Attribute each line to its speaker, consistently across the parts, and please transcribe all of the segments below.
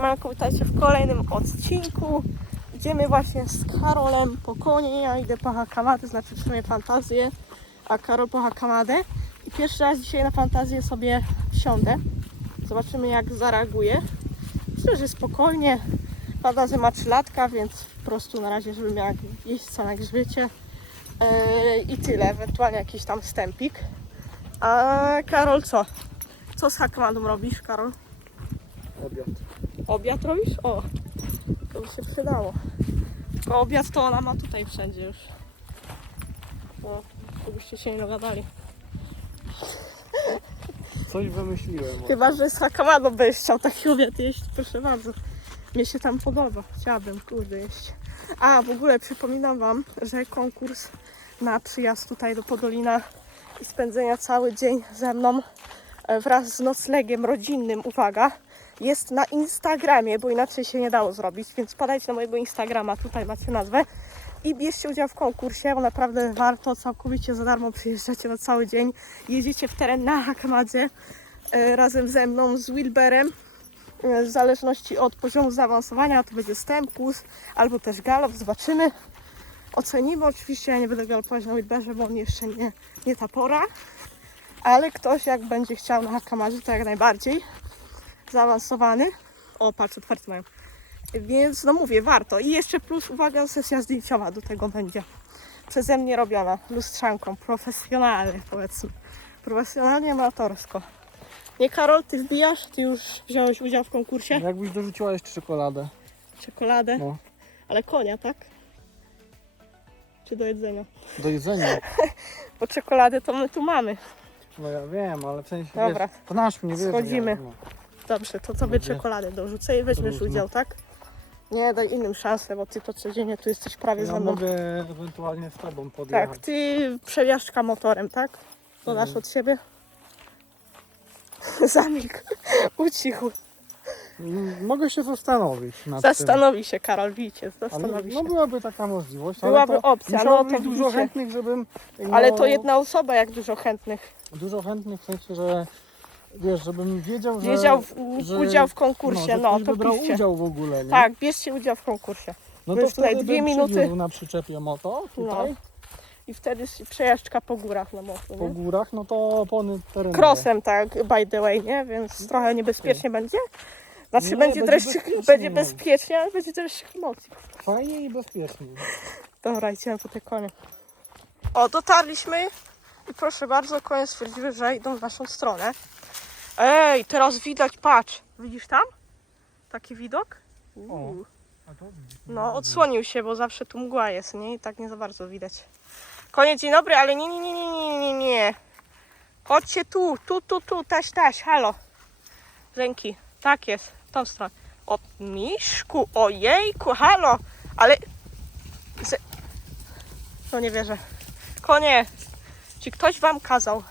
Speaker 1: Siemanko, witajcie w kolejnym odcinku. Idziemy właśnie z Karolem po konie. Ja idę po Hakamadę, znaczy w sumie fantazję, a Karol po Hakamadę. I pierwszy raz dzisiaj na fantazję sobie wsiądę. Zobaczymy jak zareaguje. Myślę, że spokojnie. Fantazja ma 3 latka, więc po prostu na razie, żeby miała jeźdźca na grzbiecie. Yy, I tyle, ewentualnie jakiś tam wstępik. A Karol co? Co z Hakamadą robisz, Karol?
Speaker 2: Obiad.
Speaker 1: Obiad robisz? O, to by się przydało. Tylko obiad to ona ma tutaj wszędzie już. No, żebyście się nie dogadali.
Speaker 2: Coś wymyśliłem.
Speaker 1: Chyba, że z hakamadą byś chciał taki obiad jeść, proszę bardzo. Mnie się tam podoba. Chciałabym, kurde, jeść. A, w ogóle przypominam Wam, że konkurs na przyjazd tutaj do Podolina i spędzenia cały dzień ze mną e, wraz z noclegiem rodzinnym, uwaga, jest na Instagramie, bo inaczej się nie dało zrobić, więc padajcie na mojego Instagrama, tutaj macie nazwę. I bierzcie udział w konkursie, bo naprawdę warto, całkowicie za darmo przyjeżdżacie na cały dzień, jedziecie w teren na Hakamadzie e, razem ze mną, z Wilberem, e, w zależności od poziomu zaawansowania, to będzie stępkus albo też galop, zobaczymy, ocenimy, oczywiście ja nie będę galopować na Wilberze, bo on jeszcze nie, nie ta pora, ale ktoś jak będzie chciał na Hakamadzie, to jak najbardziej zaawansowany. O, patrz, otwarte mają. Więc no mówię, warto. I jeszcze plus, uwaga, sesja zdjęciowa do tego będzie. Przeze mnie robiona, lustrzanką, profesjonalnie powiedzmy. Profesjonalnie, amatorsko. Nie Karol, ty wbijasz? Ty już wziąłeś udział w konkursie?
Speaker 2: Jakbyś dorzuciła jeszcze czekoladę.
Speaker 1: Czekoladę?
Speaker 2: No.
Speaker 1: Ale konia, tak? Czy do jedzenia?
Speaker 2: Do jedzenia.
Speaker 1: Bo czekoladę to my tu mamy.
Speaker 2: No ja wiem, ale w sensie
Speaker 1: Dobra.
Speaker 2: wiesz, to nasz mnie wiesz.
Speaker 1: Schodzimy.
Speaker 2: No.
Speaker 1: Dobrze, to sobie
Speaker 2: Dobrze.
Speaker 1: czekoladę dorzucę i weźmiesz
Speaker 2: Dorzućmy.
Speaker 1: udział, tak? Nie, daj innym szansę, bo ty to codziennie tu jesteś prawie
Speaker 2: Ja
Speaker 1: mną.
Speaker 2: mogę ewentualnie z tobą podjechać.
Speaker 1: Tak, ty przejażdżka motorem, tak? Dodasz
Speaker 2: Mhm.
Speaker 1: od siebie? Zamilkł, ucichł.
Speaker 2: Mm, Mogę się zastanowić nad
Speaker 1: Zastanowi się, Karol, widzicie,
Speaker 2: tym. Ale,
Speaker 1: zastanowi
Speaker 2: no
Speaker 1: się.
Speaker 2: byłaby taka możliwość.
Speaker 1: Byłaby opcja, no to
Speaker 2: dużo
Speaker 1: widzicie.
Speaker 2: chętnych, żebym. No,
Speaker 1: Ale to jedna osoba, jak dużo chętnych.
Speaker 2: Dużo chętnych w sensie, że wiesz, żebym wiedział, że.
Speaker 1: Wiedział w,
Speaker 2: że-
Speaker 1: udział w
Speaker 2: no,
Speaker 1: konkursie, no,
Speaker 2: ktoś
Speaker 1: to
Speaker 2: brał
Speaker 1: piszcie.
Speaker 2: udział w ogóle, nie?
Speaker 1: Tak, bierzcie udział w konkursie.
Speaker 2: No
Speaker 1: Bo
Speaker 2: to
Speaker 1: już tutaj
Speaker 2: wtedy
Speaker 1: dwie
Speaker 2: bym
Speaker 1: minuty.
Speaker 2: na przyczepie moto tutaj.
Speaker 1: I wtedy się przejażdżka po górach na mocy,
Speaker 2: po
Speaker 1: nie?
Speaker 2: górach, no to opony terenowe.
Speaker 1: Crossem, tak, by the way, nie? Więc trochę niebezpiecznie będzie. Znaczy
Speaker 2: Nie,
Speaker 1: będzie,
Speaker 2: będzie
Speaker 1: dreszczyk,
Speaker 2: bezpiecznie,
Speaker 1: będzie
Speaker 2: no.
Speaker 1: bezpiecznie, ale będzie dreszczyk emocji.
Speaker 2: Fajnie i bezpiecznie.
Speaker 1: Dobra, idziemy po te konie. O, dotarliśmy i proszę bardzo, konie stwierdziły, że idą w naszą stronę. Ej, teraz widać, patrz. Widzisz tam? Taki widok? Uuu. No, odsłonił się, bo zawsze tu mgła jest, nie? I tak nie za bardzo widać. Konie, dzień dobry, ale nie, nie, nie, nie, nie, nie, nie. Chodźcie tu, tu, tu, tu, taś, taś, halo. Dzięki, tak jest, w tą stronę. O, Miszku, ojejku, halo, ale... No nie wierzę. Konie, czy ktoś wam kazał?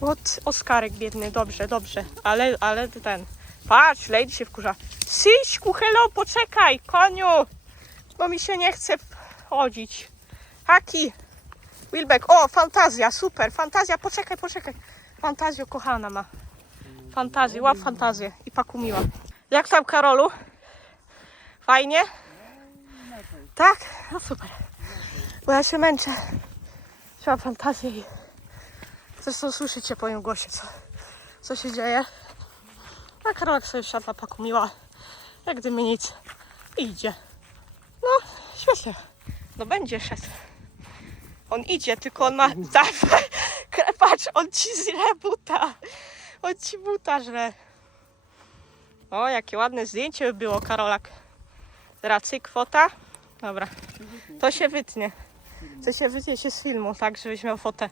Speaker 1: Od Oskarek biedny, dobrze, dobrze, ale, ale ten... Patrz, lady się wkurza. Syśku, hello, poczekaj, koniu, bo mi się nie chce chodzić. Haki, Wilbeck, o, fantazja, super, fantazja, poczekaj, poczekaj. Fantazjo, kochana ma. Fantazję, łap fantazję i pakumiła. Jak tam, Karolu? Fajnie? Tak? No super. Bo ja się męczę. Trzeba fantazję i zresztą słyszycie po moim głosie, co, co się dzieje. A Karolek sobie wsiadła, pakumiła. Jak gdyby nic. I idzie. No, świetnie. No będzie szedł. On idzie, tylko on ma... Patrz, on ci zre buta. On ci buta żre. O, jakie ładne zdjęcie by było, Karolak. Racy kwota. Dobra. To się wytnie. To się wytnie się z filmu, tak, żebyś miał fotę.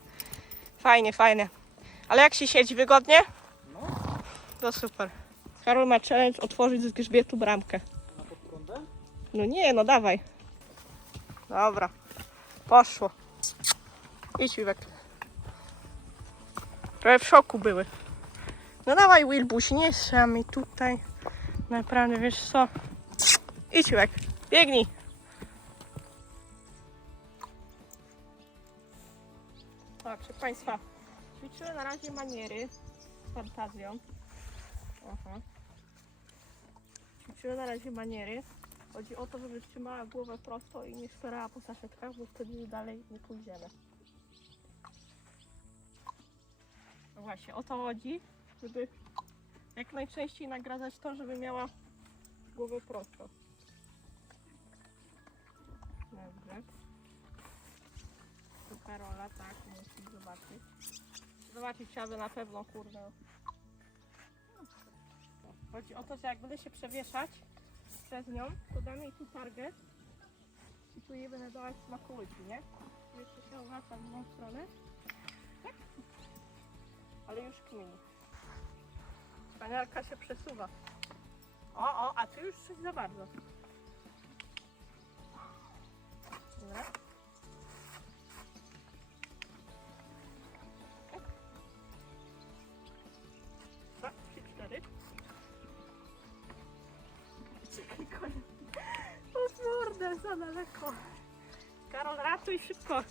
Speaker 1: Fajnie, fajnie. Ale jak się siedzi wygodnie? To super. Karol ma challenge otworzyć z grzbietu bramkę.
Speaker 2: Na podprądę?
Speaker 1: No nie, no dawaj. Dobra. Poszło. Idź Wiwek. Trochę w szoku były. No dawaj Wilbuś, nie strzel mi tutaj. Naprawdę, wiesz co? Idź Wiwek, biegnij. Państwa. Ćwiczymy na razie maniery z fantazją. Aha. uczymy na razie maniery. Chodzi o to, żeby trzymała głowę prosto i nie szperała po saszetkach, bo wtedy dalej nie pójdziemy. No właśnie, o to chodzi, żeby jak najczęściej nagradzać to, żeby miała głowę prosto. Tak, musi zobaczyć. Zobaczyć by na pewno, kurde. Chodzi o to, że jak będę się przewieszać przez nią, to damy jej tu target i tu jej będę dawać smakołyki, nie? Jeszcze się obraca w drugą stronę. Tak? Ale już kmieni. Wspanialka się przesuwa. O, o, a tu już coś za bardzo. Dobra. Kurde, za daleko. Karol, ratuj szybko.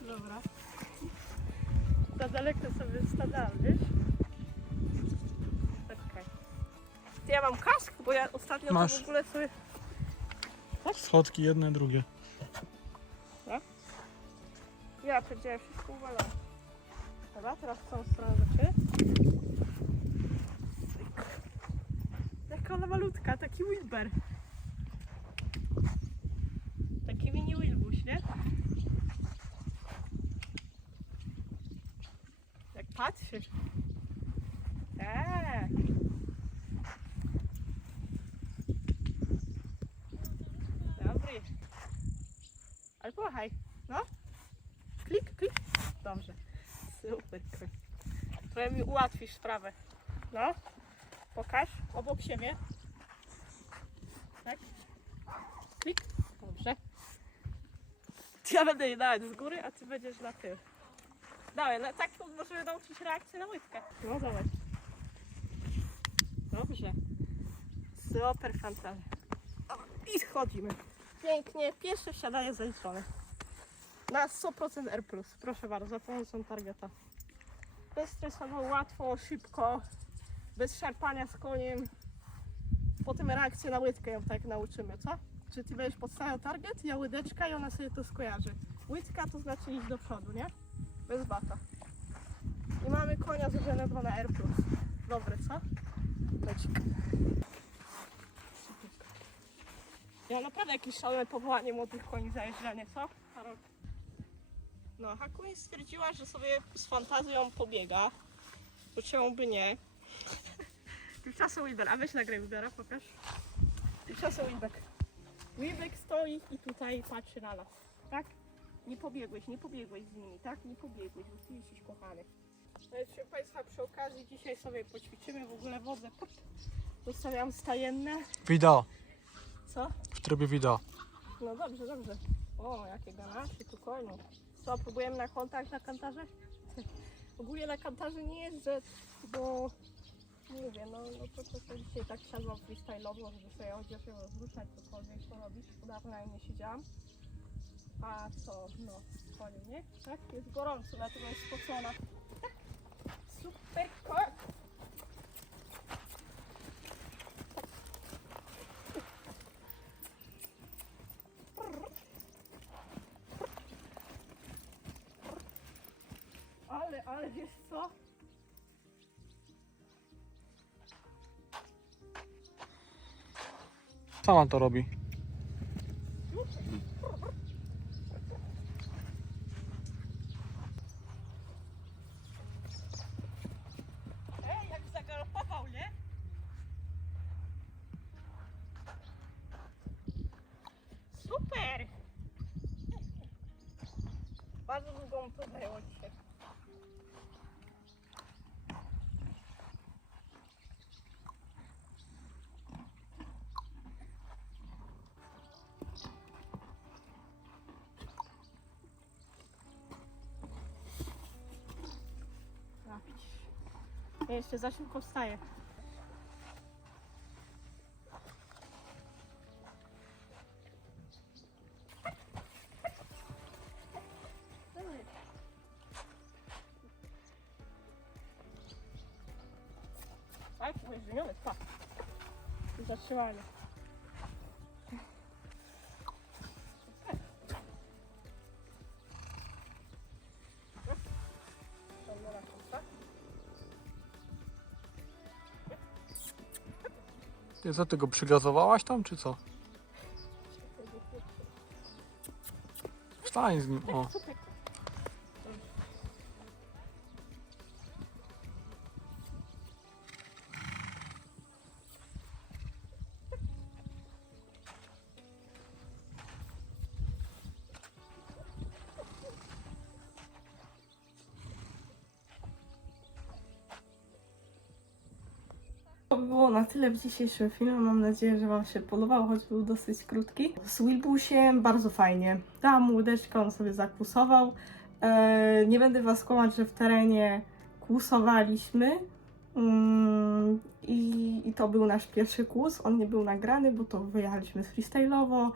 Speaker 1: Dobra. Za daleko sobie stanęłam, wiesz? Czekaj. Ty, ja mam kask, bo ja ostatnio
Speaker 2: Masz.
Speaker 1: to w ogóle sobie...
Speaker 2: Schodki jedne, drugie.
Speaker 1: Ja przecież wszystko uwalam. Dobra, teraz w tą stronę rzeczy. Cyk. Jaka ona malutka, taki Wilber. Taki mini Wilbuś, nie? Jak patrzysz. Eee. Dobry. Ale pochaj. No. Klik, klik. Dobrze. Super. koń. Trochę mi ułatwisz sprawę. No. Pokaż. Obok siebie. Tak. Klik. Dobrze. Ja będę je dawać z góry, a ty będziesz na tył. Dawaj, no, tak możemy nauczyć reakcję na łydkę. No dawaj. Dobrze. Super fantazy. I schodzimy. Pięknie. Pierwsze wsiadanie zaliczone. Na 100% R+. Proszę bardzo, pomocą targeta. Bezstresowo, łatwo, szybko, bez szarpania z koniem. Potem reakcję na łydkę ją tak nauczymy, co? Czy ty będziesz podstawiał target, ja łydeczka i ona sobie to skojarzy. Łydka to znaczy iść do przodu, nie? Bez bata. I mamy konia złożonego na R+. Dobry, co? Lecik. Ja naprawdę jakieś szalone powołanie młodych koni zajeżdżanie, co? No, Hakuin stwierdziła, że sobie z fantazją pobiega. Bo czemu by nie? Tymczasem Wilber, a weź nagraj Wilbera, pokaż. Tymczasem Wilbek. Wilbek stoi i tutaj patrzy na nas, tak? Nie pobiegłeś, nie pobiegłeś z nimi, tak? Nie pobiegłeś, bo ty jesteś kochany. No i proszę Państwa, przy okazji dzisiaj sobie poćwiczymy w ogóle wodę. Pop. Zostawiam stajenne.
Speaker 2: Wideo.
Speaker 1: Co?
Speaker 2: W trybie wideo.
Speaker 1: No dobrze, dobrze. O, jakie ganaszy tu koniu. Co, próbujemy na kontakt na kantarze? Ogólnie na kantarze nie jeżdżę, bo mówię, no, no to, to, to dzisiaj tak siadłam freestyle'owo, żeby sobie chociaż się rozruszać, cokolwiek porobić. Dawno na nie siedziałam. A co, no, koniu, nie? Tak? Jest gorąco, dlatego jest spocona. Tak. Super koń. Ale, ale wiesz co?
Speaker 2: Sama to robi.
Speaker 1: Ej, jak zagalopował, nie? Super! Bardzo długo mu to zajęło dzisiaj. A, widzisz. Ja jeszcze za szybko wstaję. Tak, ujeżdżony, pa. Zatrzymanie.
Speaker 2: Ty co, ty go przygazowałaś tam, czy co? Wstań z nim, o.
Speaker 1: było na tyle w dzisiejszym filmie. Mam nadzieję, że Wam się podobał, choć był dosyć krótki. Z Wilbusiem bardzo fajnie. Dałam mu łódeczkę, on sobie zakłusował. E, nie będę Was kłamać, że w terenie kłusowaliśmy. Mm, i, I to był nasz pierwszy kłus. On nie był nagrany, bo to wyjechaliśmy freestyle'owo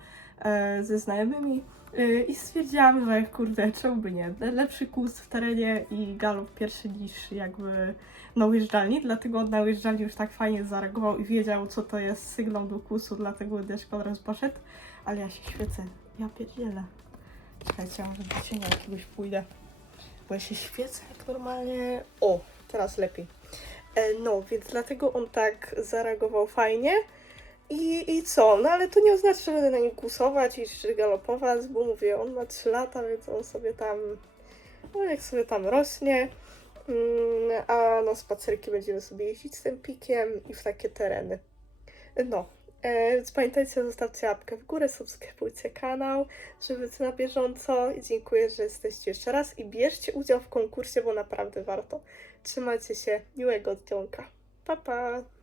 Speaker 1: ze znajomymi. E, I stwierdziłam, że kurde, czemu by nie? Lepszy kłus w terenie i galop pierwszy niż jakby na ujeżdżalni, dlatego na ujeżdżalni już tak fajnie zareagował i wiedział, co to jest sygnał do kusu, dlatego deszka od razu poszedł. Ale ja się świecę. Ja pierdzielę. Czekajcie, może do cienia jakiegoś pójdę. Bo ja się świecę jak normalnie... O, teraz lepiej. E, no, więc dlatego on tak zareagował fajnie. I, I co? No ale to nie oznacza, że będę na nim kusować i czy galopować, bo mówię, on ma 3 lata, więc on sobie tam... No, jak sobie tam rośnie. Mm, a na spacerki będziemy sobie jeździć z tym pikiem i w takie tereny. No, e, więc pamiętajcie, zostawcie łapkę w górę, subskrybujcie kanał, żeby być na bieżąco. I dziękuję, że jesteście jeszcze raz i bierzcie udział w konkursie, bo naprawdę warto. Trzymajcie się, miłego dzionka. Pa, pa!